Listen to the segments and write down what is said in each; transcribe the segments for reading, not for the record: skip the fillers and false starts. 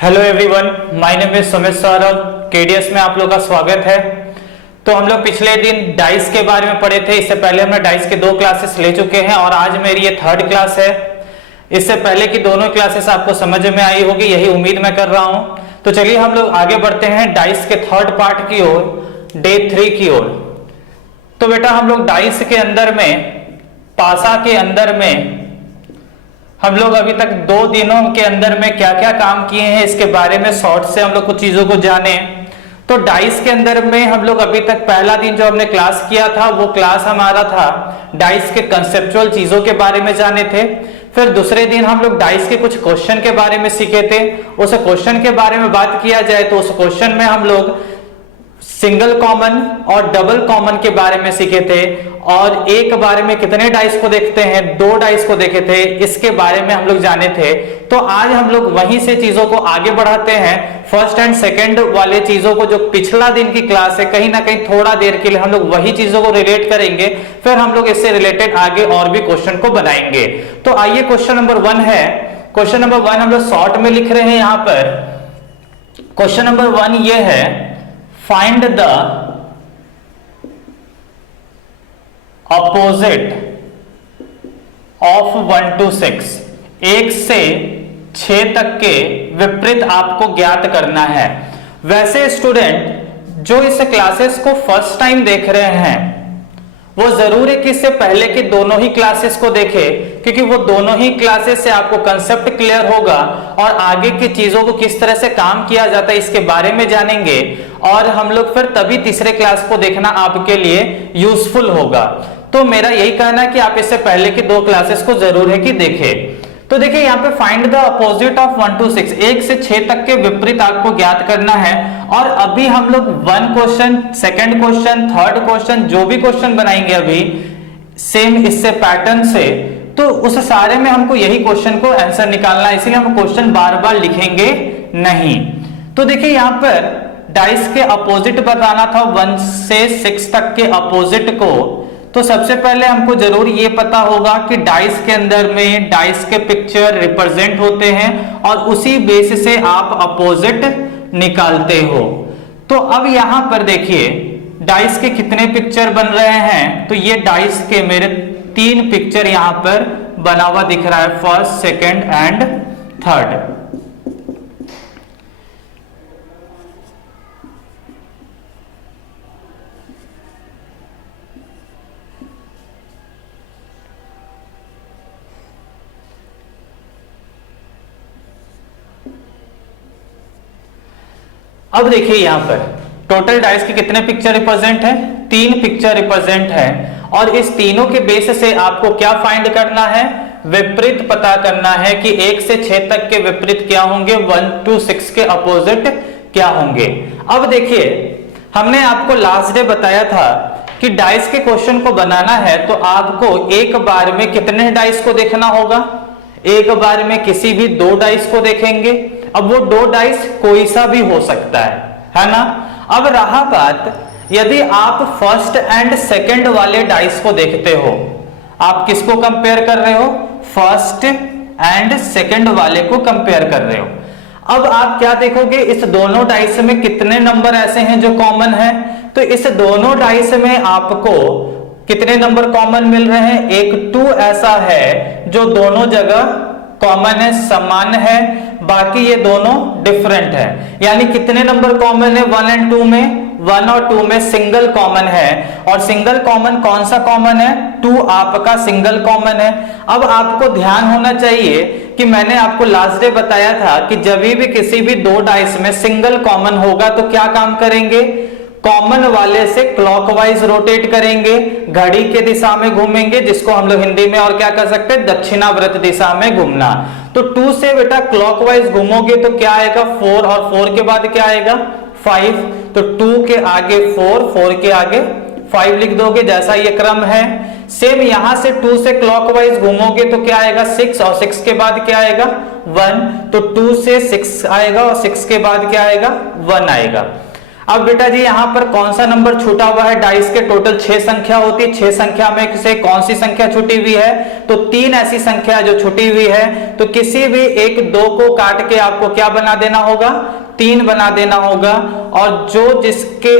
Hello everyone, my name is Sumit Saurabh. KDS में आप लोग का स्वागत है। तो हम लोग पिछले दिन डाइस के बारे में पढ़े थे। इससे पहले हमने डाइस के 2 क्लासेस ले चुके हैं और आज मेरी ये 3rd क्लास है। इससे पहले की दोनों क्लासेस आपको समझ में आई होगी, यही उम्मीद मैं कर रहा हूं। तो चलिए हम लोग आगे बढ़ते हैं डाइस के 3rd पार्ट की ओर, डे 3 की ओर। तो बेटा हम लोग डाइस के अंदर में, पासा के अंदर में हम लोग अभी तक 2 दिनों के अंदर में क्या क्या काम किए हैं इसके बारे में शॉर्ट से हम लोग कुछ चीजों को जाने। तो डाइस के अंदर में हम लोग अभी तक पहला दिन जो हमने क्लास किया था वो क्लास हमारा था डाइस के कंसेप्चुअल चीजों के बारे में जाने थे। फिर दूसरे दिन हम लोग डाइस के कुछ क्वेश्चन के बारे में सीखे थे। उस क्वेश्चन के बारे में बात किया जाए तो उस क्वेश्चन में हम लोग सिंगल कॉमन और डबल कॉमन के बारे में सीखे थे और एक बारे में कितने डाइस को देखते हैं, 2 डाइस को देखे थे, इसके बारे में हम लोग जाने थे। तो आज हम लोग वहीं से चीजों को आगे बढ़ाते हैं। फर्स्ट एंड सेकंड वाले चीजों को, जो पिछला दिन की क्लास है, कहीं ना कहीं थोड़ा देर के लिए हम लोग वही चीजों को रिलेट करेंगे। फिर हम लोग इससे रिलेटेड आगे और भी क्वेश्चन को बनाएंगे। तो आइए क्वेश्चन नंबर 1 है। क्वेश्चन नंबर 1 हम लोग शॉर्ट में लिख रहे हैं यहां पर। क्वेश्चन नंबर 1 ये है, find the opposite of 1 to 6। 1 से 6 तक के विपरीत आपको ज्ञात करना है। वैसे स्टूडेंट जो इस क्लासेस को फर्स्ट टाइम देख रहे हैं वो जरूर है कि इससे पहले की दोनों ही क्लासेस को देखें, क्योंकि वो दोनों ही क्लासेस से आपको कंसेप्ट क्लियर होगा और आगे की चीजों को किस तरह से काम किया जाता है इसके बारे में जानेंगे। और हम लोग फिर तभी तीसरे क्लास को देखना आपके लिए यूजफुल होगा। तो मेरा यही कहना है कि आप इससे पहले की 2 क्लासेस को जरूर है कि देखें। तो देखिए यहाँ पे find the opposite of 1 to 6, 1 से 6 तक के विपरीत आपको ज्ञात करना है। और अभी हम लोग 1 question, 2nd question, 3rd question, जो भी क्वेश्चन बनाएंगे अभी सेम इससे पैटर्न से, तो उस सारे में हमको यही क्वेश्चन को आंसर निकालना है, इसीलिए हम क्वेश्चन बार बार लिखेंगे नहीं। तो देखिए यहाँ पर डाइस के अपोजिट बताना था, 1 से 6 तक के अपोजिट को। तो सबसे पहले हमको जरूर ये पता होगा कि डाइस के अंदर में डाइस के पिक्चर रिप्रेजेंट होते हैं और उसी बेस से आप अपोजिट निकालते हो। तो अब यहां पर देखिए डाइस के कितने पिक्चर बन रहे हैं। तो ये डाइस के मेरे 3 पिक्चर यहां पर बना हुआ दिख रहा है, 1st, 2nd एंड 3rd। अब देखिए यहां पर टोटल डाइस के कितने पिक्चर रिप्रेजेंट है, 3 पिक्चर रिप्रेजेंट है। और इस तीनों के बेस से आपको क्या फाइंड करना है, विपरीत पता करना है कि 1 से 6 तक के विपरीत क्या होंगे, 1 to 6 के अपोजिट क्या होंगे। अब देखिए हमने आपको लास्ट डे बताया था कि डाइस के क्वेश्चन को बनाना है तो आपको एक बार में कितने डाइस को देखना होगा, एक बार में किसी भी 2 डाइस को देखेंगे। अब वो 2 डाइस कोई सा भी हो सकता है ना। अब रहा बात, यदि आप फर्स्ट एंड सेकंड वाले डाइस को देखते हो, आप किसको कंपेयर कर रहे हो, फर्स्ट एंड सेकंड वाले को कंपेयर कर रहे हो। अब आप क्या देखोगे, इस दोनों डाइस में कितने नंबर ऐसे हैं जो कॉमन है। तो इस दोनों डाइस में आपको कितने नंबर कॉमन मिल रहे हैं, एक 2 ऐसा है जो दोनों जगह कॉमन है, समान है, बाकी ये दोनों डिफरेंट है। यानी कितने नंबर कॉमन है 1 एंड 2 में, 1 और 2 में सिंगल कॉमन है। और सिंगल कॉमन कौन सा कॉमन है, 2 आपका सिंगल कॉमन है। अब आपको ध्यान होना चाहिए कि मैंने आपको लास्ट डे बताया था कि जब भी किसी भी 2 डाइस में सिंगल कॉमन होगा तो क्या काम करेंगे, कॉमन वाले से क्लॉकवाइज रोटेट करेंगे, घड़ी के दिशा में घूमेंगे, जिसको हम लोग हिंदी में और क्या कर सकते हैं, दक्षिणावर्त दिशा में घूमना। तो 2 से बेटा क्लॉकवाइज घूमोगे तो क्या आएगा, 4, और 4 के बाद क्या आएगा, 5। तो 2 के आगे 4, 4 के आगे 5 लिख दोगे, जैसा ये क्रम है। सेम यहां से 2 से क्लॉकवाइज घूमोगे तो क्या आएगा, 6, और 6 के बाद क्या आएगा, 1। तो 2 से 6 आएगा और 6 के बाद क्या आएगा, 1 आएगा। अब बेटा जी यहाँ पर कौन सा नंबर छूटा हुआ है? डाइस के टोटल 6 संख्या होती है, 6 संख्या में से कौन सी संख्या छूटी हुई है? तो 3 ऐसी संख्या जो छूटी हुई है, तो किसी भी एक 2 को काट के आपको क्या बना देना होगा? 3 बना देना होगा। और जो जिसके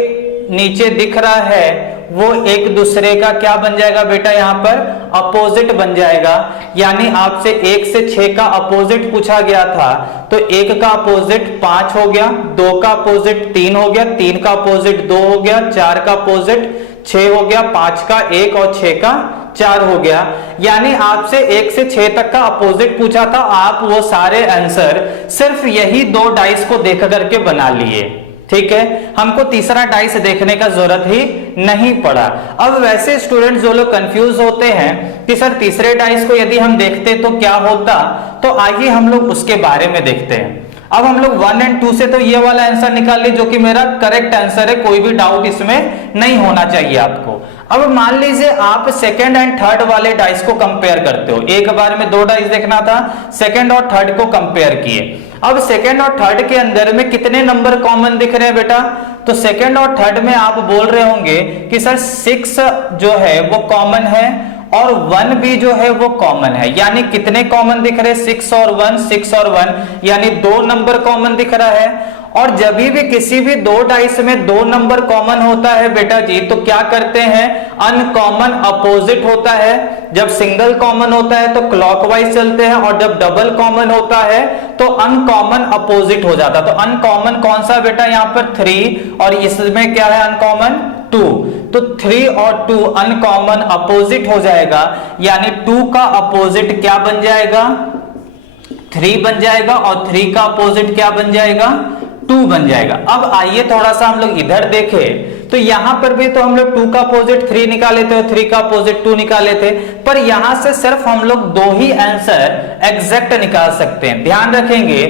नीचे दिख रहा है वो एक दूसरे का क्या बन जाएगा बेटा? यहाँ पर अपोजिट बन जाएगा। यानी आपसे 1 से 6 का अपोजिट पूछा गया था, तो 1 का अपोजिट 5 हो गया, 2 का अपोजिट 3 हो गया, 3 का अपोजिट 2 हो गया, 4 का अपोजिट 6 हो गया, 5 का 1 और 6 का 4 हो गया। यानी आपसे 1 से 6 तक का अपोजिट पूछा था, आप वो सारे आंसर सिर्फ यही 2 डाइस को देख करके बना लिए। ठीक है, हमको तीसरा डाइस देखने का जरूरत ही नहीं पड़ा। अब वैसे स्टूडेंट जो लोग कंफ्यूज होते हैं कि सर तीसरे डाइस को यदि हम देखते तो क्या होता, तो आइए हम लोग उसके बारे में देखते हैं। अब हम लोग 1 और 2 से तो ये वाला आंसर निकाल ली जो कि मेरा करेक्ट आंसर है, कोई भी डाउट इसमें नहीं होना चाहिए आपको। अब मान लीजिए आप सेकंड एंड थर्ड वाले डाइस को कंपेयर करते हो, एक बार में 2 डाइस देखना था, सेकंड और थर्ड को कंपेयर किए। अब सेकंड और थर्ड के अंदर में कितने नंबर कॉमन दिख रहे हैं बेटा? तो सेकंड और थर्ड में आप बोल रहे होंगे कि सर 6 जो है वो कॉमन है और 1 भी जो है वो कॉमन है। यानी कितने कॉमन दिख रहे हैं? 6 और 1, 6 और 1, यानी 2 नंबर कॉमन दिख रहा है। और जब भी किसी भी 2 डाइस में 2 नंबर कॉमन होता है बेटा जी, तो क्या करते हैं? अनकॉमन अपोजिट होता है। जब सिंगल कॉमन होता है तो क्लॉकवाइज चलते हैं, और जब डबल कॉमन होता है तो अनकॉमन अपोजिट हो जाता है। तो अनकॉमन कौन सा बेटा? यहाँ पर 3, और इसमें क्या है अनकॉमन? 2। तो 3 और 2 अनकॉमन अपोजिट हो जाएगा, यानी 2 का अपोजिट क्या बन जाएगा? 3 बन जाएगा, और 3 का अपोजिट क्या बन जाएगा? 2 बन जाएगा। अब आइए थोड़ा सा हम लोग इधर देखें, तो यहां पर भी तो हम लोग 2 का अपोजिट 3 निकाले थे और 3 का अपोजिट 2 निकाले थे, पर यहां से सिर्फ हम लोग 2 ही आंसर एग्जैक्ट निकाल सकते हैं। ध्यान रखेंगे,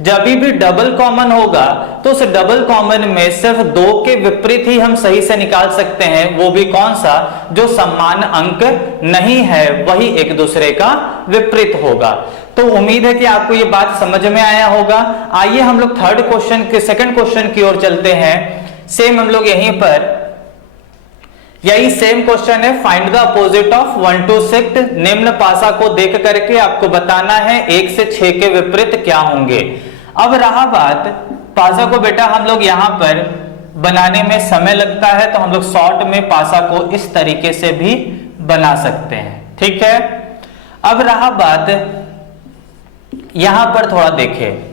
जब भी डबल कॉमन होगा तो उस डबल कॉमन में सिर्फ 2 के विपरीत ही हम सही से निकाल सकते हैं, वो भी कौन सा? जो समान अंक नहीं है, वही एक दूसरे का विपरीत होगा। तो उम्मीद है कि आपको ये बात समझ में आया होगा। आइए हम लोग थर्ड क्वेश्चन के सेकंड क्वेश्चन की ओर चलते हैं। सेम हम लोग यहीं पर यही सेम क्वेश्चन है, find the opposite of 1 to 6। निम्न पासा को देख करके आपको बताना है 1 से 6 के विपरीत क्या होंगे। अब रहा बात पासा को बेटा हम लोग यहां पर बनाने में समय लगता है, तो हम लोग शॉर्ट में पासा को इस तरीके से भी बना सकते हैं। ठीक है, अब रहा बात यहां पर थोड़ा देखें,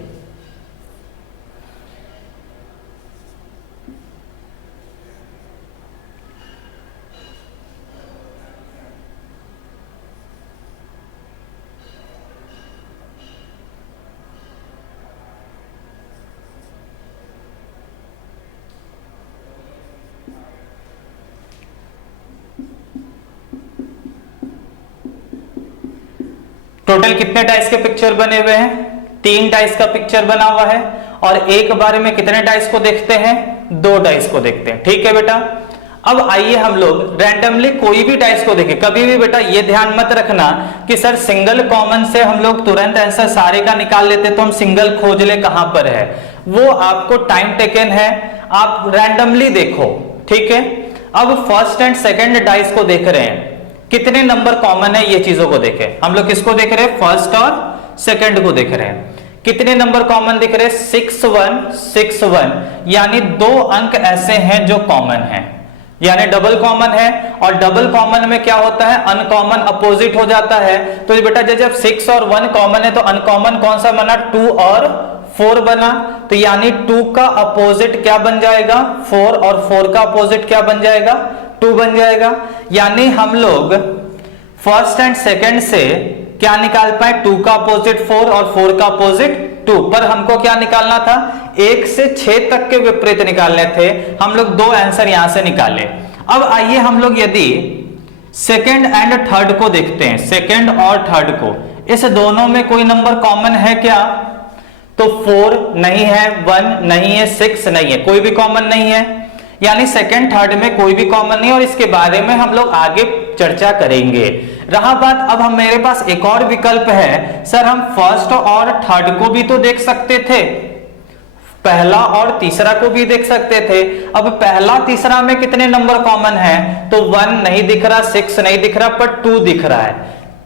टोटल कितने डाइस के पिक्चर बने हुए हैं? 3 डाइस का पिक्चर बना हुआ है, और एक बार में कितने डाइस को देखते हैं? 2 डाइस को देखते हैं। ठीक है बेटा, अब आइए हम लोग रैंडमली कोई भी डाइस को देखें। कभी भी बेटा ये ध्यान मत रखना कि सर सिंगल कॉमन से हम लोग तुरंत आंसर सारे का निकाल लेते तो हम सिंगल खोज ले कहां पर है, वो आपको टाइम टेकन है, आप रैंडमली देखो। ठीक है, अब फर्स्ट एंड सेकेंड डाइस को देख रहे हैं, कितने नंबर कॉमन है ये चीजों को देखें। हम लोग किसको देख रहे हैं? फर्स्ट और सेकंड को देख रहे हैं। कितने नंबर कॉमन दिख रहे हैं? 6 1 6 1, यानी 2 अंक ऐसे हैं जो कॉमन हैं, यानी डबल कॉमन है। और डबल कॉमन में क्या होता है? अनकॉमन अपोजिट हो जाता है। तो बेटा जब 6 और 1 कॉमन है तो अनकॉमन कौन सा बना? 2 और 4 बना। तो यानी 2 का अपोजिट क्या बन जाएगा? 4, और 4 का अपोजिट क्या बन जाएगा? 2 बन जाएगा। यानी हम लोग फर्स्ट एंड सेकंड से क्या निकाल पाए? 2 का अपोजिट 4 और 4 का अपोजिट 2, पर हमको क्या निकालना था? 1 से 6 तक के विपरीत निकालने थे। हम लोग 2 आंसर यहां से निकाले। अब आइए हम लोग यदि सेकंड एंड थर्ड को देखते हैं, सेकंड और थर्ड को, इस दोनों में कोई नंबर कॉमन है क्या? तो 4 नहीं है, 1 नहीं है, 6 नहीं है, कोई भी कॉमन नहीं है। यानी सेकंड थर्ड में कोई भी कॉमन नहीं, और इसके बारे में हम लोग आगे चर्चा करेंगे। रहा बात, अब हम मेरे पास एक और विकल्प है, सर हम फर्स्ट और थर्ड को भी तो देख सकते थे। पहला और तीसरा को भी देख सकते थे। अब पहला तीसरा में कितने नंबर कॉमन है, तो 1 नहीं दिख रहा, 6 नहीं दिख रहा, पर 2 दिख रहा है।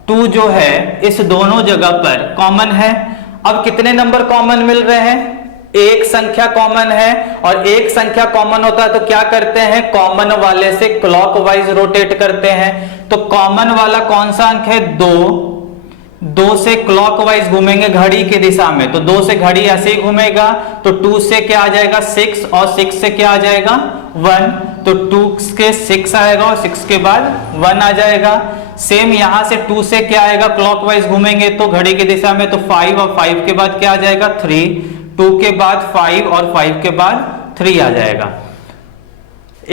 2 जो है इस दोनों जगह पर कॉमन है। अब कितने नंबर कॉमन मिल रहे हैं, एक संख्या कॉमन है, और एक संख्या कॉमन होता है तो क्या करते हैं, कॉमन वाले से क्लॉकवाइज रोटेट करते हैं। तो कॉमन वाला कौन सा अंक है, 2 से क्लॉकवाइज घूमेंगे घड़ी की दिशा में, तो 2 से घड़ी ऐसे ही घूमेगा, तो 2 से क्या आ जाएगा 6, और 6 से क्या आ जाएगा 1, तो 2 के 6 आएगा और 6 के बाद 1 आ जाएगा। सेम यहां से 2 से क्या आएगा, क्लॉकवाइज घूमेंगे तो घड़ी की दिशा में, तो 5, और 5 के बाद क्या आ जाएगा 3, 2 के बाद 5 और 5 के बाद 3 आ जाएगा।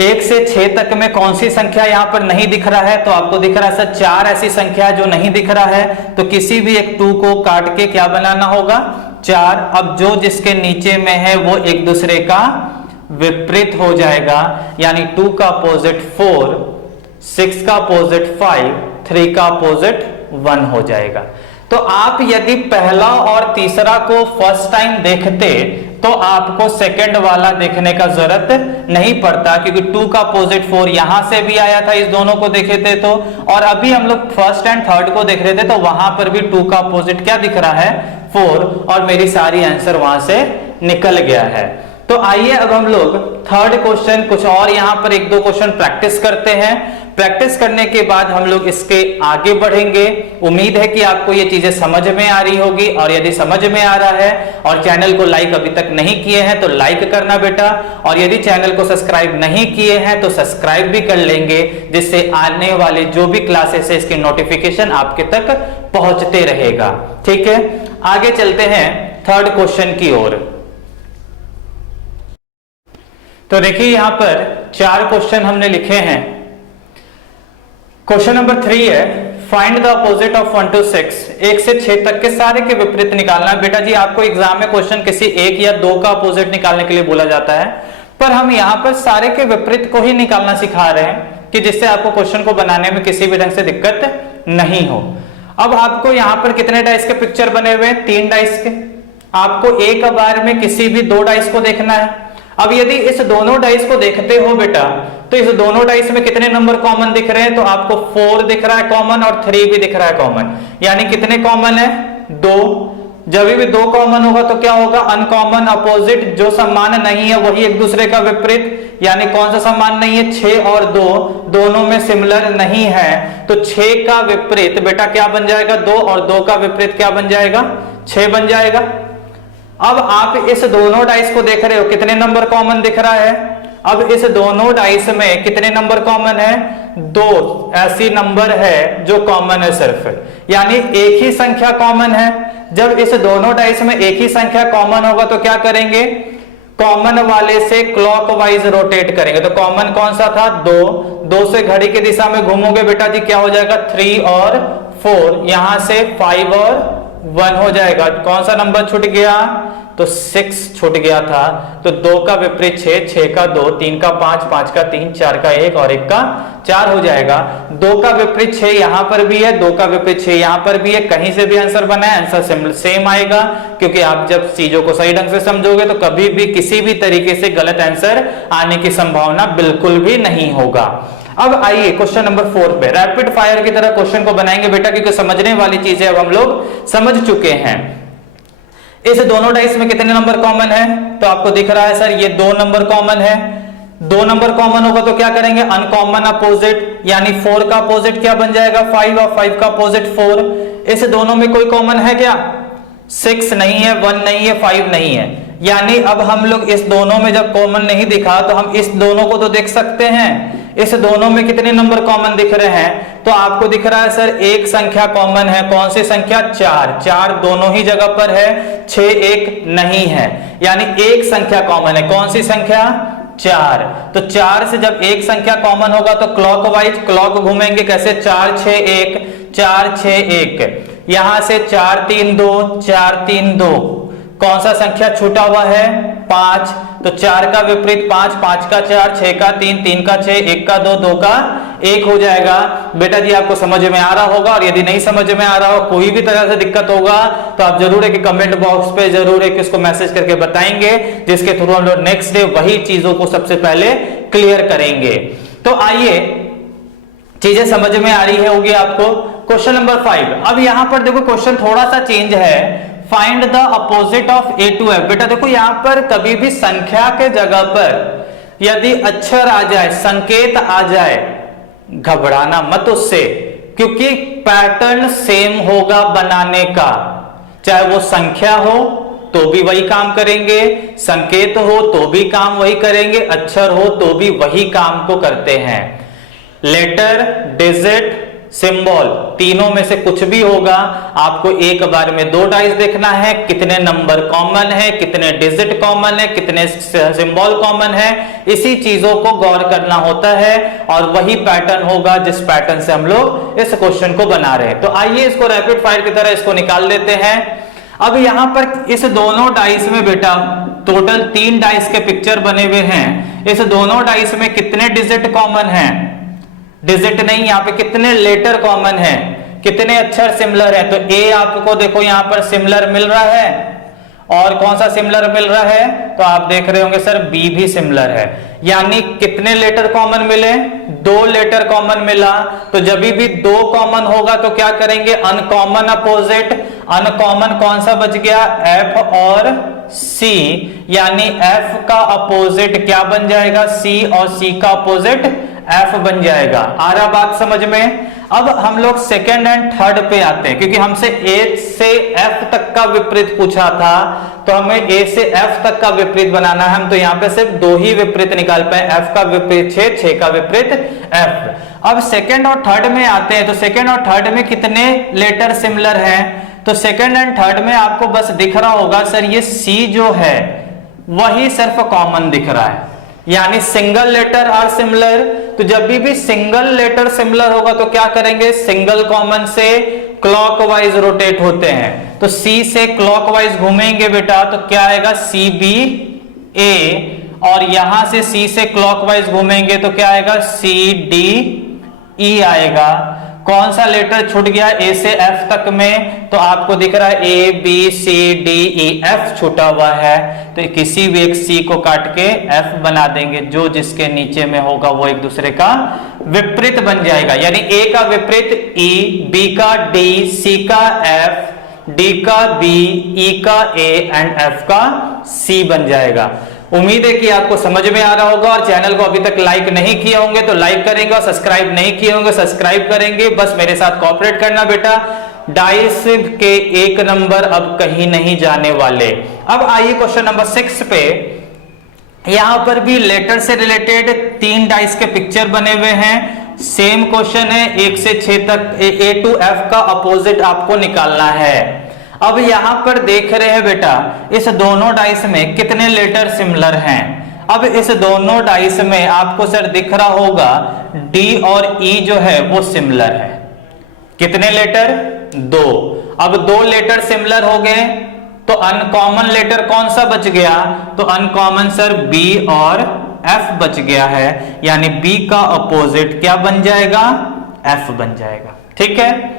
1 से 6 तक में कौन सी संख्या यहां पर नहीं दिख रहा है, तो आपको दिख रहा है सर 4 ऐसी संख्या जो नहीं दिख रहा है, तो किसी भी एक 2 को काट के क्या बनाना होगा 4। अब जो जिसके नीचे में है वो एक दूसरे का विपरीत हो जाएगा, यानी 2 का अपोजिट 4, 6 का अपोजिट 5, 3 का अपोजिट 1 हो जाएगा। तो आप यदि पहला और तीसरा को फर्स्ट टाइम देखते तो आपको सेकंड वाला देखने का जरूरत नहीं पड़ता, क्योंकि 2 का अपोजिट 4 यहां से भी आया था, इस दोनों को देखे थे तो, और अभी हम लोग फर्स्ट एंड थर्ड को देख रहे थे तो वहां पर भी 2 का अपोजिट क्या दिख रहा है 4, और मेरी सारी आंसर वहां से निकल गया है। तो आइए अब हम लोग थर्ड क्वेश्चन कुछ और यहां पर 1-2 क्वेश्चन प्रैक्टिस करते हैं। प्रैक्टिस करने के बाद हम लोग इसके आगे बढ़ेंगे। उम्मीद है कि आपको ये चीजें समझ में आ रही होगी, और यदि समझ में आ रहा है और चैनल को लाइक अभी तक नहीं किए हैं तो लाइक करना बेटा, और यदि चैनल को सब्सक्राइब नहीं किए हैं तो सब्सक्राइब भी कर लेंगे, जिससे आने वाले जो भी क्लासेस है इसकी नोटिफिकेशन आपके तक पहुंचते रहेगा। ठीक है, आगे चलते हैं थर्ड क्वेश्चन की ओर। तो देखिए यहां पर 4 क्वेश्चन हमने लिखे हैं। क्वेश्चन नंबर 3 है, find the opposite of 1 to 6, 1 से 6 तक के सारे के विपरीत निकालना है। बेटा जी आपको एग्जाम में क्वेश्चन किसी 1 या 2 का अपोजिट निकालने के लिए बोला जाता है, पर हम यहां पर सारे के विपरीत को ही निकालना सिखा रहे हैं कि जिससे आपको क्वेश्चन को बनाने में किसी भी ढंग से दिक्कत नहीं हो। अब आपको यहां पर कितने डाइस के पिक्चर बने हुए हैं, 3 डाइस के। आपको एक बार में किसी भी 2 डाइस को देखना है। अब यदि इस दोनों डाइस को देखते हो बेटा, तो इस दोनों डाइस में कितने नंबर कॉमन दिख रहे हैं, तो आपको 4 दिख रहा है कॉमन और 3 भी दिख रहा है कॉमन, यानी कितने कॉमन है 2। जब भी 2 कॉमन होगा तो क्या होगा, अनकॉमन, अपोजिट, जो समान नहीं है वही एक दूसरे का विपरीत, यानी कौन सा समान नहीं है, 6 और 2 दोनों में सिमिलर नहीं है, तो 6 का विपरीत बेटा क्या बन जाएगा 2, और 2 का विपरीत क्या बन जाएगा 6 बन जाएगा। अब आप इस दोनों डाइस को देख रहे हो, कितने नंबर कॉमन दिख रहा है। अब इस दोनों डाइस में कितने नंबर कॉमन है, 2 ऐसी नंबर है जो कॉमन है सिर्फ, यानी एक ही संख्या कॉमन है। जब इस दोनों डाइस में एक ही संख्या कॉमन होगा तो क्या करेंगे, कॉमन वाले से क्लॉकवाइज रोटेट करेंगे। तो कॉमन कौन सा था 2 से घड़ी की दिशा में घूमोगे बेटा जी क्या हो जाएगा 3 और 4, यहां से 5 और 1 हो जाएगा। कौन सा नंबर छूट गया, तो 6 छूट गया था। तो 2 का विपरीत 6, 6 का 2, 3 का 5, 5 का 3, 4 का 1 और 1 का 4 हो जाएगा। 2 का विपरीत 6 यहां पर भी है, 2 का विपरीत 6 यहां पर भी है, कहीं से भी आंसर बना है आंसर सेम आएगा, क्योंकि आप जब चीजों को सही ढंग से समझोगे तो कभी भी किसी भी तरीके से गलत आंसर आने की संभावना बिल्कुल भी नहीं होगा। अब आइए क्वेश्चन नंबर 4 पे रैपिड फायर की तरह क्वेश्चन को बनाएंगे बेटा, क्योंकि समझने वाली चीजें अब हम लोग समझ चुके हैं। इस दोनों डाइस में कितने नंबर कॉमन है, तो आपको दिख रहा है सर ये 2 नंबर कॉमन है। 2 नंबर कॉमन होगा तो क्या करेंगे, अनकॉमन अपोजिट, यानी 4 का अपोजिट क्या बन जाएगा 5, और 5 का अपोजिट 4। इस दोनों में कोई कॉमन है क्या, 6 नहीं है, 1 नहीं है, 5 नहीं है, यानी अब हम लोग इस दोनों में जब कॉमन नहीं दिखा तो हम इस दोनों को तो देख सकते हैं। इस दोनों में कितने नंबर कॉमन दिख रहे हैं, तो आपको दिख रहा है सर एक संख्या कॉमन है, कौन सी संख्या 4 दोनों ही जगह पर है, 6 1 नहीं है, यानी एक संख्या कॉमन है, कौन सी संख्या 4। तो 4 से जब एक संख्या कॉमन होगा तो क्लॉकवाइज क्लॉक घूमेंगे, कैसे 4 6 1, 4 6 1, यहां से 4 3 2, 4 3 2, कौन सा संख्या छूटा हुआ है 5, तो 4 का विपरीत 5, 5 का 4, 6 का 3, 3 का 6, 1 का 2, 2 का 1 हो जाएगा। बेटा जी आपको समझ में आ रहा होगा, और यदि नहीं समझ में आ रहा हो, कोई भी तरह से दिक्कत होगा तो आप जरूर है कि कमेंट बॉक्स पे जरूर है कि उसको मैसेज करके बताएंगे, जिसके थ्रू हम लोग नेक्स्ट डे वही चीजों को सबसे पहले क्लियर करेंगे। तो आइए, चीजें समझ में आ रही है होगी आपको। क्वेश्चन नंबर 5, अब यहां पर देखो क्वेश्चन थोड़ा सा चेंज है। Find the opposite of A to F. बेटा देखो यहां पर कभी भी संख्या के जगह पर यदि अक्षर आ जाए, संकेत आ जाए, घबराना मत उससे, क्योंकि पैटर्न सेम होगा बनाने का। चाहे वो संख्या हो तो भी वही काम करेंगे, संकेत हो तो भी काम वही करेंगे, अक्षर हो तो भी वही काम को करते हैं। लेटर, डिजिट, सिंबल, तीनों में से कुछ भी होगा, आपको एक बार में 2 डाइस देखना है, कितने नंबर कॉमन है, कितने डिजिट कॉमन है, कितने सिंबल कॉमन है, इसी चीजों को गौर करना होता है, और वही पैटर्न होगा जिस पैटर्न से हम लोग इस क्वेश्चन को बना रहे हैं। तो आइए इसको रैपिड फायर की तरह इसको निकाल देते हैं। अब यहां पर इस दोनों डाइस में बेटा टोटल 3 डाइस के पिक्चर बने हुए हैं। इस दोनों डाइस में कितने डिजिट कॉमन हैं? डिजिट नहीं, यहां पे कितने लेटर कॉमन है, कितने अक्षर सिमिलर है? तो ए आपको देखो यहां पर सिमिलर मिल रहा है, और कौन सा सिमिलर मिल रहा है? तो आप देख रहे होंगे सर बी भी सिमिलर है। यानी कितने लेटर कॉमन मिले? 2 लेटर कॉमन मिला। तो जब भी 2 कॉमन होगा तो क्या करेंगे? Uncommon opposite. अनकॉमन कौन सा बच गया? एफ और सी। यानी एफ का अपोजिट क्या बन जाएगा? सी, और सी का अपोजिट एफ बन जाएगा। आ रहा बात समझ में? अब हम लोग सेकेंड एंड थर्ड पे आते हैं, क्योंकि हमसे ए से एफ तक का विपरीत पूछा था, तो हमें ए से एफ तक का विपरीत बनाना है। हम तो यहां पे सिर्फ 2 ही विपरीत निकाल पाए, एफ का विपरीत 6, 6 का विपरीत एफ। अब सेकेंड और थर्ड में आते हैं, तो सेकेंड और थर्ड में कितने लेटर सिमिलर हैं? तो सेकेंड एंड थर्ड में आपको बस दिख रहा होगा सर ये सी जो है वही सिर्फ कॉमन दिख रहा है, यानी सिंगल लेटर आर सिमिलर। तो जब भी सिंगल लेटर सिमिलर होगा तो क्या करेंगे? सिंगल कॉमन से क्लॉकवाइज रोटेट होते हैं। तो सी से क्लॉकवाइज घूमेंगे बेटा, तो क्या आएगा? सी बी ए, और यहां से सी से क्लॉकवाइज घूमेंगे तो क्या आएगा? सी डी ई आएगा। कौन सा लेटर छूट गया ए से एफ तक में? तो आपको दिख रहा है A B C D E, F छूटा हुआ है, तो किसी भी एक सी को काट के एफ बना देंगे, जो जिसके नीचे में होगा वो एक दूसरे का विपरीत बन जाएगा। यानी ए का विपरीत ई, बी का डी, सी का एफ, डी का बी, ई का ए एंड एफ का सी बन जाएगा। उम्मीद है कि आपको समझ में आ रहा होगा, और चैनल को अभी तक लाइक नहीं किए होंगे तो लाइक करेंगे, और सब्सक्राइब नहीं किए होंगे सब्सक्राइब करेंगे। बस मेरे साथ कोऑपरेट करना बेटा, डाइस के 1 नंबर अब कहीं नहीं जाने वाले। अब आइए क्वेश्चन नंबर 6 पे। यहां पर भी लेटर से रिलेटेड 3 डाइस के पिक्चर बने हुए हैं। सेम क्वेश्चन है, 1 से 6 तक ए टू एफ का अपोजिट आपको निकालना है। अब यहां पर देख रहे हैं बेटा इस दोनों डाइस में कितने लेटर सिमिलर हैं। अब इस दोनों डाइस में आपको सर दिख रहा होगा डी और ई जो है वो सिमिलर है। कितने लेटर? 2। अब 2 लेटर सिमिलर हो गए तो अनकॉमन लेटर कौन सा बच गया? तो अनकॉमन सर बी और एफ बच गया है, यानी बी का अपोजिट क्या बन जाएगा? एफ बन जाएगा। ठीक है,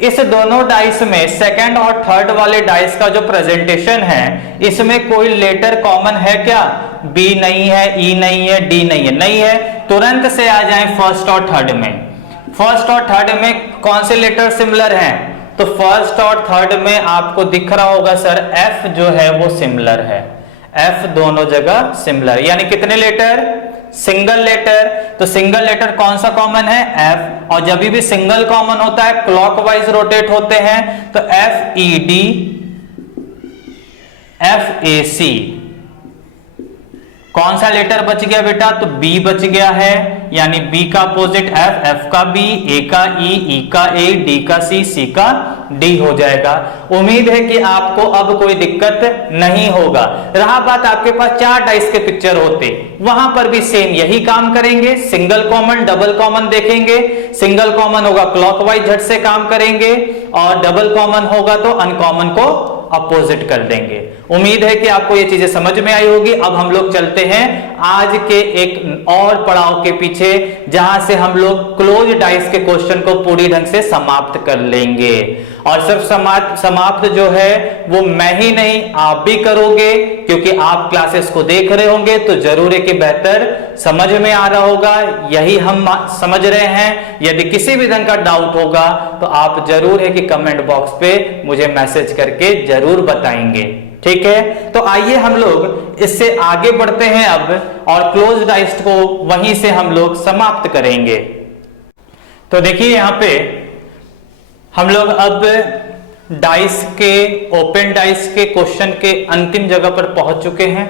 इस दोनों डाइस में सेकंड और थर्ड वाले डाइस का जो प्रेजेंटेशन है, इसमें कोई लेटर कॉमन है क्या? बी नहीं है, ई नहीं है, डी नहीं है। नहीं है, तुरंत से आ जाएं फर्स्ट और थर्ड में। फर्स्ट और थर्ड में कौन से लेटर सिमिलर हैं? तो फर्स्ट और थर्ड में आपको दिख रहा होगा सर एफ जो है वो सिमिलर है, एफ दोनों जगह सिमिलर। यानी कितने लेटर? Single letter. तो सिंगल लेटर कौन सा कॉमन है? एफ। और जब भी सिंगल कॉमन होता है क्लॉकवाइज रोटेट होते हैं, तो F E D, F A C. कौन सा लेटर बच गया बेटा? तो बी बच गया है, यानी बी का अपोजिट एफ, एफ का बी, ए का ई का ए, डी का सी का डी हो जाएगा। उम्मीद है कि आपको अब कोई दिक्कत नहीं होगा। रहा बात आपके पास 4 डाइस के पिक्चर होते, वहां पर भी सेम यही काम करेंगे। सिंगल कॉमन, डबल कॉमन देखेंगे। सिंगल कॉमन होगा क्लॉकवाइज झट से काम करेंगे, और डबल कॉमन होगा तो अनकॉमन को अपोजिट कर देंगे। उम्मीद है कि आपको ये चीजें समझ में आई होगी। अब हम लोग चलते हैं आज के एक और पड़ाव के पीछे, जहां से हम लोग क्लोज डाइस के क्वेश्चन को पूरी ढंग से समाप्त कर लेंगे। और सिर्फ समाप्त जो है वो मैं ही नहीं, आप भी करोगे, क्योंकि आप क्लासेस को देख रहे होंगे तो जरूर है कि बेहतर समझ में आ रहा होगा, यही हम समझ रहे हैं। यदि किसी भी ढंग का डाउट होगा तो आप जरूर है कि कमेंट बॉक्स पे मुझे मैसेज करके जरूर बताएंगे, ठीक है। तो आइए हम लोग इससे आगे बढ़ते हैं अब, और क्लोज डाइस को वहीं से हम लोग समाप्त करेंगे। तो देखिए यहां पे हम लोग अब डाइस के, ओपन डाइस के क्वेश्चन के अंतिम जगह पर पहुंच चुके हैं।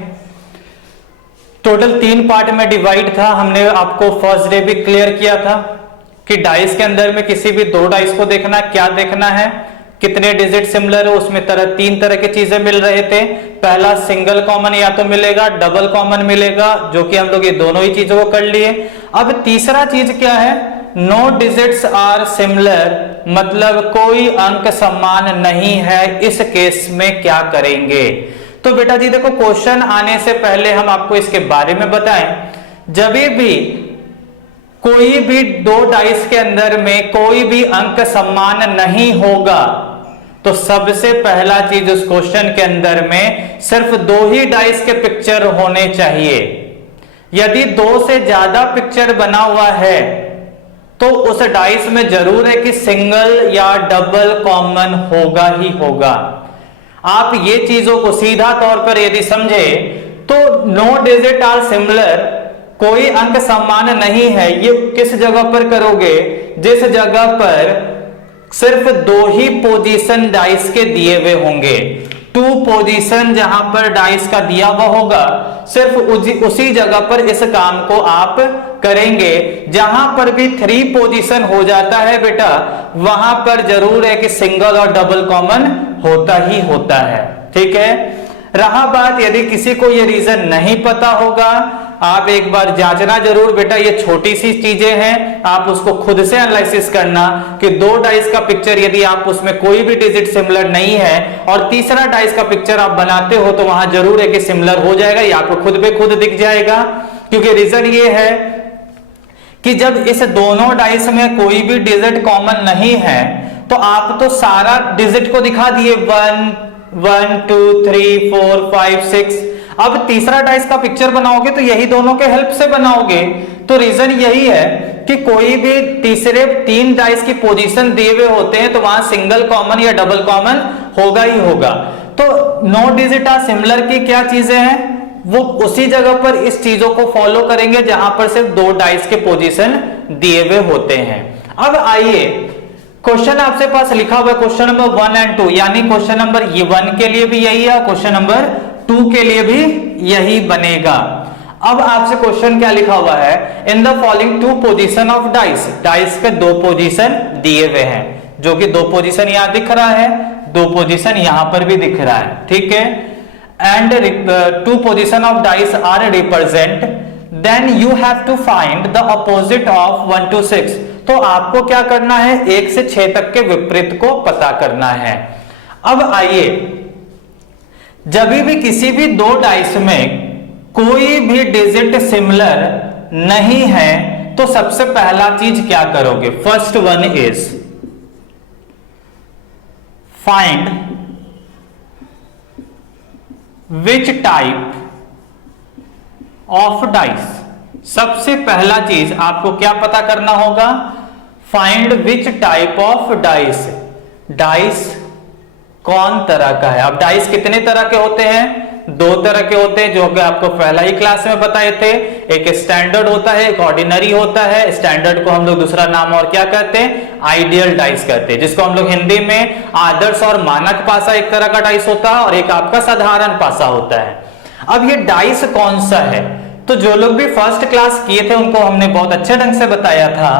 टोटल 3 पार्ट में डिवाइड था। हमने आपको फर्स्ट डे भी क्लियर किया था कि डाइस के अंदर में किसी भी 2 डाइस को देखना, क्या देखना है, कितने डिजिट सिमिलर है, उसमें 3 तरह की चीजें मिल रहे थे। पहला सिंगल कॉमन या तो मिलेगा, डबल कॉमन मिलेगा, जो कि हम लोग ये दोनों ही चीजों को कर लिए। अब तीसरा चीज क्या है, नो डिजिट्स आर सिमिलर, मतलब कोई अंक समान नहीं है। इस केस में क्या करेंगे? तो बेटा जी देखो, क्वेश्चन आने से पहले हम आपको इसके बारे में बताएं। जब भी कोई भी 2 डाइस के अंदर में कोई भी अंक समान नहीं होगा तो सबसे पहला चीज उस क्वेश्चन के अंदर में सिर्फ 2 ही डाइस के पिक्चर होने चाहिए। यदि 2 से ज्यादा पिक्चर बना हुआ है तो उस डाइस में जरूर है कि सिंगल या डबल कॉमन होगा ही होगा। आप ये चीजों को सीधा तौर पर यदि समझे तो नो डिजिट आर सिमिलर, कोई अंक समान नहीं है, ये किस जगह पर करोगे? जिस जगह पर सिर्फ 2 ही पोजीशन डाइस के दिए हुए होंगे। 2 पोजीशन जहां पर डाइस का दिया हुआ होगा, सिर्फ उसी जगह पर इस काम को आप करेंगे। जहां पर भी 3 पोजीशन हो जाता है बेटा, वहां पर जरूर है कि सिंगल और डबल कॉमन होता ही होता है, ठीक है। रहा बात, यदि किसी को ये रीजन नहीं पता होगा, आप एक बार जांचना जरूर बेटा, ये छोटी सी चीजें हैं, आप उसको खुद से एनालिसिस करना कि 2 डाइस का पिक्चर यदि आप उसमें कोई भी डिजिट सिमिलर नहीं है और तीसरा डाइस का पिक्चर आप बनाते हो तो वहां जरूर है कि सिमिलर हो जाएगा, ये आपको खुद पे खुद दिख जाएगा। क्योंकि रीजन ये है कि जब इस दोनों डाइस में कोई भी डिजिट कॉमन नहीं है तो आप तो सारा डिजिट को दिखा दिए, 1 2 3 4 5 6। अब तीसरा डाइस का पिक्चर बनाओगे तो यही दोनों के हेल्प से बनाओगे। तो रीजन यही है कि कोई भी तीसरे 3 डाइस की पोजीशन दिए हुए होते हैं तो वहां सिंगल कॉमन या डबल कॉमन होगा ही होगा। तो नो डिजिट आर सिमिलर की क्या चीजें हैं, वो उसी जगह पर इस चीजों को फॉलो करेंगे जहां पर सिर्फ 2 डाइस के पोजीशन दिए हुए होते हैं। अब आइए, क्वेश्चन आपसे पास लिखा हुआ है क्वेश्चन नंबर 1 और 2, यानी क्वेश्चन नंबर 1 के लिए भी यही है, क्वेश्चन नंबर 2 के लिए भी यही बनेगा। अब आपसे क्वेश्चन क्या लिखा हुआ है, in the following 2 position of dice, dice के 2 पोजीशन दिए हुए हैं, जो कि 2 पोजीशन यहां दिख रहा है, 2 पोजीशन यहां पर भी दिख रहा है, ठीक है। And 2 position of dice are represent, then you have to find the opposite of 1 to 6। तो आपको क्या करना है, 1 से 6 तक के विपरीत को पता करना है। अब आइए, जब भी किसी भी 2 डाइस में कोई भी डिजिट सिमिलर नहीं है तो सबसे पहला चीज क्या करोगे? First one is find which type of dice. सबसे पहला चीज आपको क्या पता करना होगा, find which type of dice, dice कौन तरह का है। अब डाइस कितने तरह के होते हैं? 2 तरह के होते हैं, जो कि आपको पहला ही क्लास में बताए थे। एक स्टैंडर्ड होता है, एक ऑर्डिनरी होता है। स्टैंडर्ड को हम लोग दूसरा नाम और क्या कहते हैं, आइडियल डाइस कहते हैं, जिसको हम लोग हिंदी में आदर्श और मानक पासा एक तरह का डाइस होता है, और एक आपका साधारण पासा होता है। अब ये डाइस कौन सा है, तो जो लोग भी फर्स्ट क्लास किए थे उनको हमने बहुत अच्छे ढंग से बताया था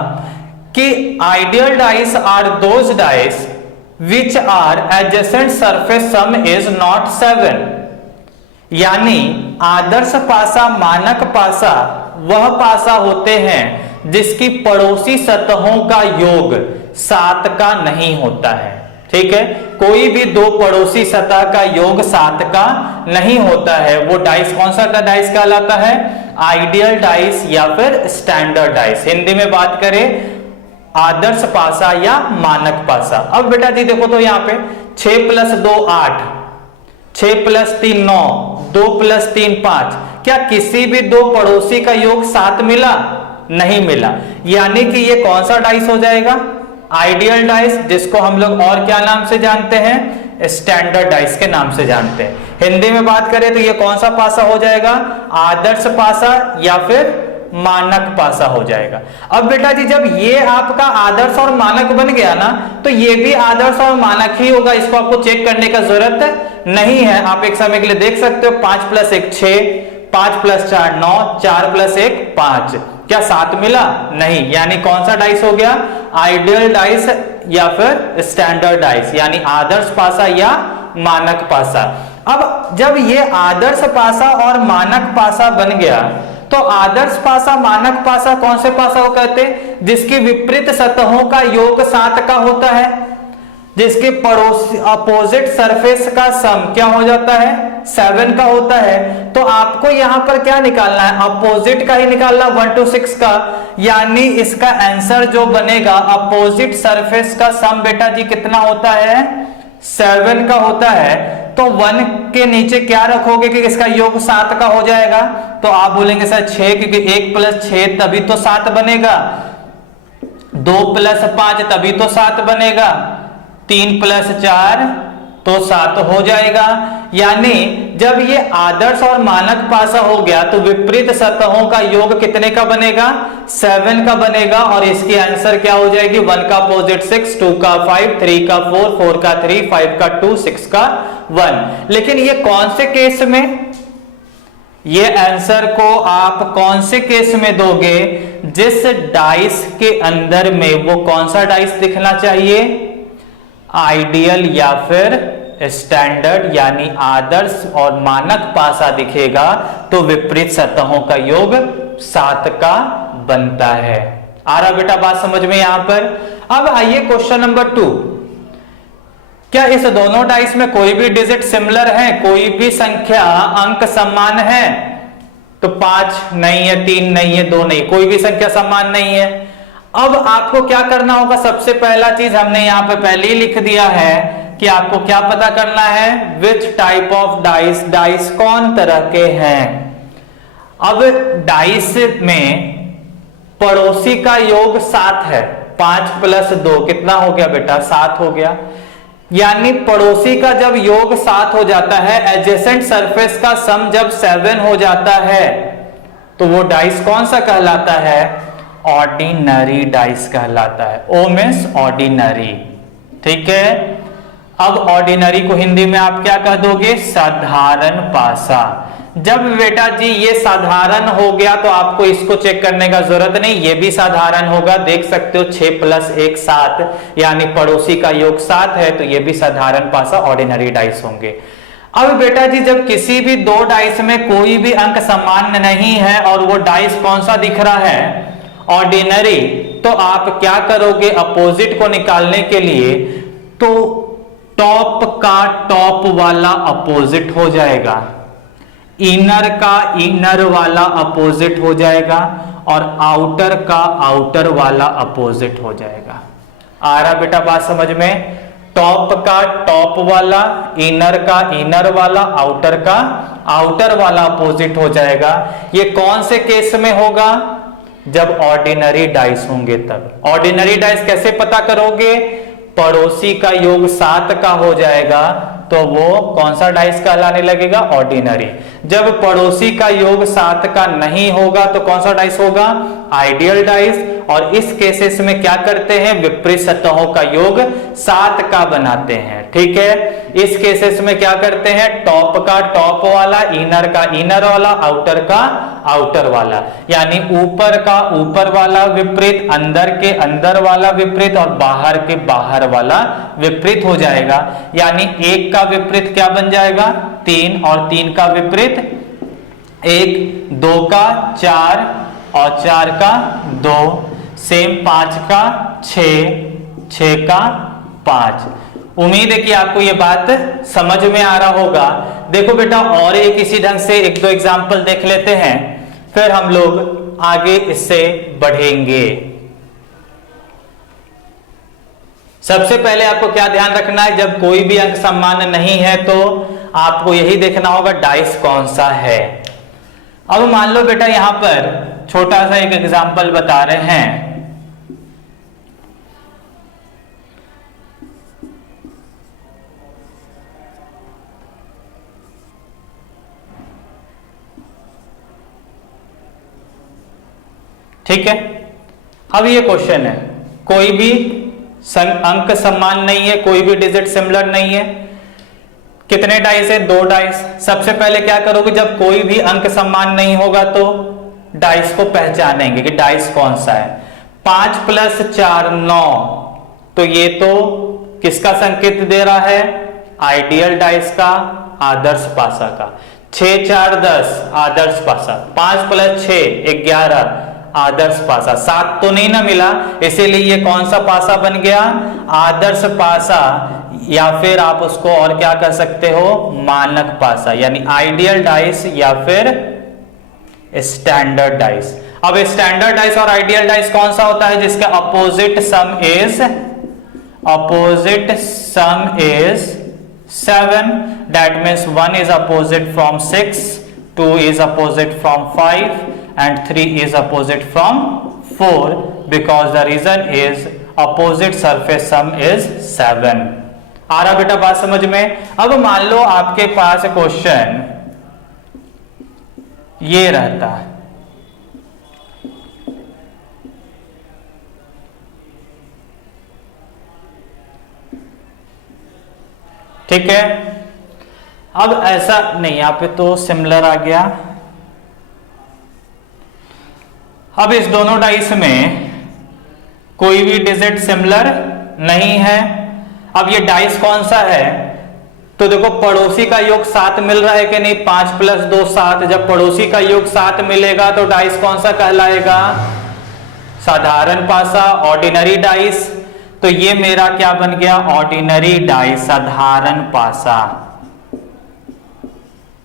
कि ideal dice are those dice which are adjacent surface sum is not 7, यानी आदर्श पासा मानक पासा वह पासा होते हैं जिसकी पड़ोसी सतहों का योग 7 का नहीं होता है, ठीक है, कोई भी दो पड़ोसी सतह का योग 7 का नहीं होता है, वो डाइस कौन सा डाइस कहलाता है? आइडियल डाइस या फिर स्टैंडर्ड डाइस। हिंदी में बात करें आदर्श पासा या मानक पासा। अब बेटा जी देखो तो यहां पे 6 + 2 8, 6 + 3 9, 2 + 3 5। क्या किसी भी दो पड़ोसी का योग 7 मिला? नहीं मिला, यानी कि ये कौन सा डाइस हो जाएगा? आइडियल डाइस, जिसको हम लोग और क्या नाम से जानते हैं? स्टैंडर्ड डाइस के नाम से जानते हैं। हिंदी में बात करें तो ये कौन सा पासा हो जाएगा? आदर्श पासा या फिर मानक पासा हो जाएगा। अब बेटा जी जब ये आपका आदर्श और मानक बन गया ना, तो ये भी आदर्श और मानक ही होगा, इसको आपको चेक करने का जरूरत नहीं है। आप एक समय के लिए देख सकते हो, 5 + 1 6, 5 + 4 9, 4 + 1 5। क्या 7 मिला? नहीं, यानी कौन सा डाइस हो गया? आइडियल डाइस या फिर स्टैंडर्ड डाइस, यानी आदर्श पासा या मानक पासा। अब जब ये आदर्श पासा और मानक पासा बन गया, तो आदर्श पासा मानक पासा कौन से पासा को कहते हैं? जिसकी विपरीत सतहों का योग 7 का होता है, जिसके पड़ोसी अपोजिट सरफेस का सम क्या हो जाता है? 7 का होता है। तो आपको यहां पर क्या निकालना है? अपोजिट का ही निकालना, 1 to 6 का, यानी इसका आंसर जो बनेगा अपोजिट सरफेस का सम बेटा जी कितना होता है? 7 का होता है। तो 1 के नीचे क्या रखोगे कि इसका योग 7 का हो जाएगा? तो आप बोलेंगे सर 6, क्योंकि 1 + 6 तभी तो 7 बनेगा, 2 + 5 तभी तो 7 बनेगा, 3 + 4 तो 7 हो जाएगा। यानी जब ये आदर्श और मानक पासा हो गया तो विपरीत सतहों का योग कितने का बनेगा? 7 का बनेगा। और इसकी आंसर क्या हो जाएगी? 1 का अपोजिट 6, 2 का 5, 3 का 4, 4 का 3, 5 का 2, 6 का 1। लेकिन ये कौन से केस में, ये आंसर को आप कौन से केस में दोगे? जिस डाइस के अंदर में वो कौन सा डाइस दिखना चाहिए? आइडियल या फिर स्टैंडर्ड, यानी आदर्श और मानक पासा दिखेगा तो विपरीत सतहों का योग 7 का बनता है। आ रहा बेटा बात समझ में यहां पर? अब आइए क्वेश्चन नंबर 2। क्या इस दोनों डाइस में कोई भी डिजिट सिमिलर है? कोई भी संख्या अंक समान है? तो 5 नहीं है, 3 नहीं है, 2 नहीं, कोई भी संख्या समान नहीं है। अब आपको क्या करना होगा? सबसे पहला चीज हमने यहां पे पहले ही लिख दिया है कि आपको क्या पता करना है? Which type of dice, dice कौन तरह के हैं। अब डाइस में पड़ोसी का योग 7 है, 5 + 2 कितना हो गया बेटा? 7 हो गया। यानी पड़ोसी का जब योग 7 हो जाता है, एडजेसेंट सरफेस का सम जब 7 हो जाता है, तो वो डाइस कौन सा कहलाता है? ऑर्डिनरी डाइस कहलाता है। ओ मींस ऑर्डिनरी, ठीक है। अब ऑर्डिनरी को हिंदी में आप क्या कह दोगे? साधारण पासा। जब बेटा जी ये साधारण हो गया तो आपको इसको चेक करने का जरूरत नहीं, ये भी साधारण होगा। देख सकते हो 6 + 1 7, यानी पड़ोसी का योग 7 है, तो ये भी साधारण पासा ऑर्डिनरी डाइस होंगे। अब बेटा जी जब किसी भी दो डाइस में कोई भी अंक समान नहीं है और वो डाइस कौन सा दिख रहा है? ऑर्डिनरी, तो आप क्या करोगे? अपोजिट को निकालने के लिए तो टॉप का टॉप वाला अपोजिट हो जाएगा, इनर का इनर वाला अपोजिट हो जाएगा, और आउटर का आउटर वाला अपोजिट हो जाएगा। आ रहा बेटा बात समझ में? टॉप का टॉप वाला, इनर का इनर वाला, आउटर का आउटर वाला अपोजिट हो जाएगा। ये कौन से केस में होगा? जब ऑर्डिनरी डाइस होंगे तब। ऑर्डिनरी डाइस कैसे पता करोगे? पड़ोसी का योग 7 का हो जाएगा तो वो कौन सा डाइस कहलाने लगेगा? ऑर्डिनरी। जब पड़ोसी का योग 7 का नहीं होगा तो कौन सा डाइस होगा? Ideal dice. और इस केसेस में क्या करते हैं? विपरीत सतहों का योग 7 का बनाते हैं, ठीक है। इस केसेस में क्या करते हैं? टॉप का टॉप वाला, इनर का इनर वाला, आउटर का आउटर वाला, यानी ऊपर का ऊपर वाला विपरीत, अंदर के अंदर वाला विपरीत, और बाहर के बाहर वाला विपरीत हो जाएगा। यानी 1 का विपरीत क्या बन जाएगा? 3, और 3 का विपरीत 1, 2 का 4, और 4 का 2, सेम 5 का 6, 6 का 5। उम्मीद है कि आपको ये बात समझ में आ रहा होगा। देखो बेटा और एक इसी ढंग से एक दो एग्जाम्पल देख लेते हैं, फिर हम लोग आगे इससे बढ़ेंगे। सबसे पहले आपको क्या ध्यान रखना है, जब कोई भी अंक समान नहीं है तो आपको यही देखना होगा डाइस कौन सा है। अब मान लो बेटा यहां पर छोटा सा एक एग्जाम्पल बता रहे हैं। ठीक है, अब ये क्वेश्चन है, कोई भी अंक समान नहीं है, कोई भी डिजिट सिमिलर नहीं है। कितने डाइस है? 2 डाइस। सबसे पहले क्या करोगे, जब कोई भी अंक समान नहीं होगा तो डाइस को पहचानेंगे कि डाइस कौन सा है। 5 + 4 9, तो ये तो किसका संकेत दे रहा है? आइडियल डाइस का, आदर्श पासा का। 6 4 10 आदर्श पासा। 5 + 6 11 आदर्श पासा। 7 तो नहीं ना मिला, इसीलिए ये कौन सा पासा बन गया? आदर्श पासा, या फिर आप उसको और क्या कर सकते हो? मानक पासा, यानी आइडियल डाइस या फिर स्टैंडर्ड डाइस। अब स्टैंडर्ड डाइस और आइडियल डाइस कौन सा होता है? जिसका opposite some is 7, that means 1 is opposite from 6, 2 is opposite from 5 and 3 is opposite from 4, because the reason is opposite surface sum is 7। आ रहा बेटा बात समझ में? अब मान लो आपके पास क्वेश्चन ये रहता है, ठीक है। अब ऐसा नहीं, यहां पे तो सिमिलर आ गया। अब इस दोनों डाइस में कोई भी डिजिट सिमिलर नहीं है। अब ये डाइस कौन सा है? तो देखो पड़ोसी का योग 7 मिल रहा है कि नहीं? 5 + 2 7। जब पड़ोसी का योग 7 मिलेगा तो डाइस कौन सा कहलाएगा? साधारण पासा, ऑर्डिनरी डाइस। तो ये मेरा क्या बन गया? ऑर्डिनरी डाइस, साधारण पासा।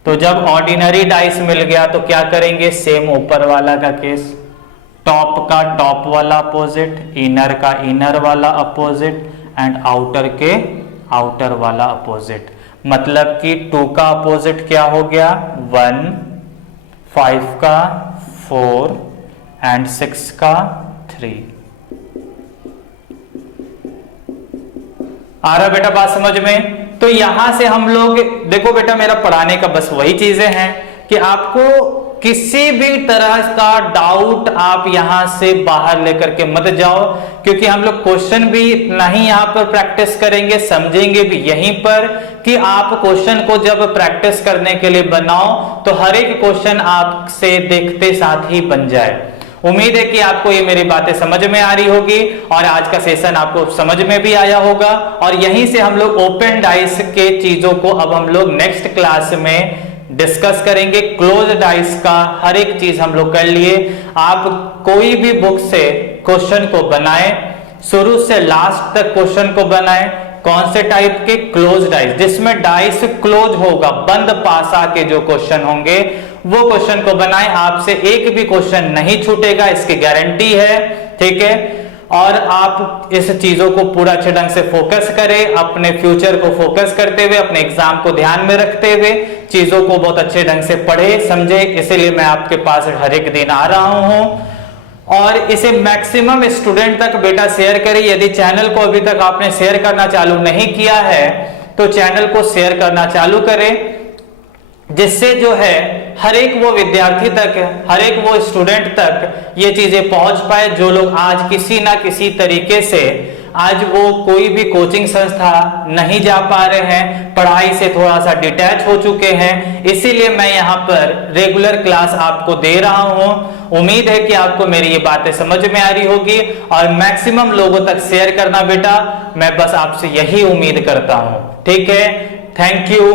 तो जब ऑर्डिनरी डाइस मिल गया तो क्या करेंगे? सेम ऊपर वाला का केस, टॉप का टॉप वाला अपोजिट, इनर का इनर वाला अपोजिट एंड आउटर के आउटर वाला अपोजिट। मतलब कि 2 का अपोजिट क्या हो गया? 1, 5 का 4 एंड 6 का 3। आ रहा बेटा बात समझ में? तो यहां से हम लोग देखो बेटा, मेरा पढ़ाने का बस वही चीजें हैं कि आपको किसी भी तरह का डाउट आप यहां से बाहर लेकर के मत जाओ, क्योंकि हम लोग क्वेश्चन भी नहीं यहां पर प्रैक्टिस करेंगे, समझेंगे भी यहीं पर कि आप क्वेश्चन को जब प्रैक्टिस करने के लिए बनाओ तो हर एक क्वेश्चन आपसे देखते साथ ही बन जाए। उम्मीद है कि आपको ये मेरी बातें समझ में आ रही होगी और आज का सेशन आपको समझ में भी आया होगा। और यहीं से हम लोग ओपन डाइस के चीजों को अब हम लोग नेक्स्ट क्लास में डिस्कस करेंगे। क्लोज डाइस का हर एक चीज हम लोग कर लिए। आप कोई भी बुक से क्वेश्चन को बनाएं, शुरू से लास्ट तक क्वेश्चन को बनाएं। कौन से टाइप के? क्लोज डाइस, जिसमें डाइस क्लोज होगा, बंद पासा के जो क्वेश्चन होंगे वो क्वेश्चन को बनाएं। आपसे एक भी क्वेश्चन नहीं छूटेगा, इसकी गारंटी है, ठीक है। और आप इस चीजों को पूरा अच्छे ढंग से फोकस करें, अपने फ्यूचर को फोकस करते हुए, अपने एग्जाम को ध्यान में रखते हुए चीजों को बहुत अच्छे ढंग से पढ़े समझे। इसीलिए मैं आपके पास हर एक दिन आ रहा हूं और इसे मैक्सिमम स्टूडेंट तक बेटा शेयर करें। यदि चैनल को अभी तक आपने शेयर करना चालू नहीं किया है तो चैनल को शेयर करना चालू करें, जिससे जो है हर एक वो विद्यार्थी तक, हर एक वो स्टूडेंट तक ये चीजें पहुंच पाए जो लोग आज किसी ना किसी तरीके से आज वो कोई भी कोचिंग संस्था नहीं जा पा रहे हैं, पढ़ाई से थोड़ा सा डिटैच हो चुके हैं। इसीलिए मैं यहाँ पर रेगुलर क्लास आपको दे रहा हूँ। उम्मीद है कि आपको मेरी ये बातें समझ में आ रही होगी और मैक्सिमम लोगों तक शेयर करना बेटा, मैं बस आपसे यही उम्मीद करता हूँ। ठीक है, थैंक यू।